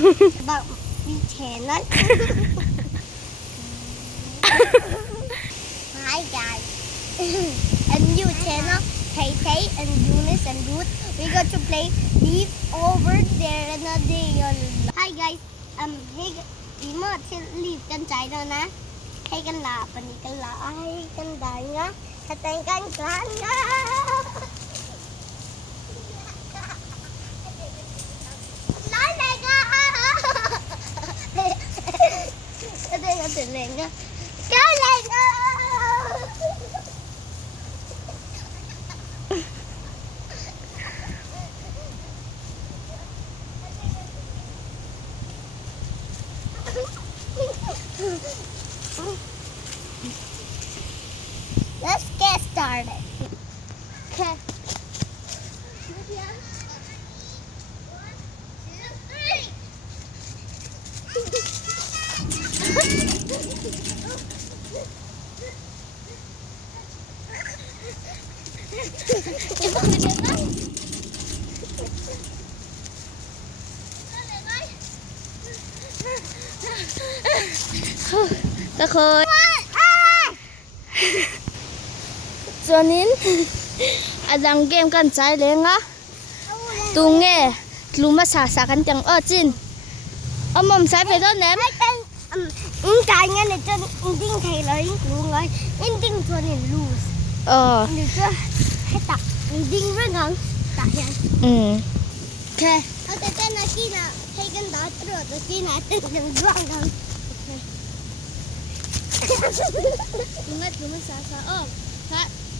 But we cannot. Hi guys. And you channel Tay Tay and Eunice and Ruth. We got to play Leave over there another day. Hi guys. Hey, ý mà trên leaveกันใจแล้วนะให้กันลาปนิกันลาให้กันได้นะถ้าแต่งกันกันนะร้อยเลยก็ก็ได้กันถึงเลยก็ก็เลยก็ Let's get started. Okay. ก็เคยส่วนนี้อาดังเกมกันใจเลยงะตุงเง่ลุงมาสากันจังจินเอาหม่อมใส่ไปต้นแหนมใจงั้นเลยจนดิ้งไทยเลยลุงเลยดิ้งตัวนี้ลูสหรือจะให้ตักดิ้งเรื่องของตักยังโอเคเอาแต่เต้นนะกี้นะให้กันต่อตรวจตัวกี้นะตึ้งตึ้งร่างกันลุงมาสาพระ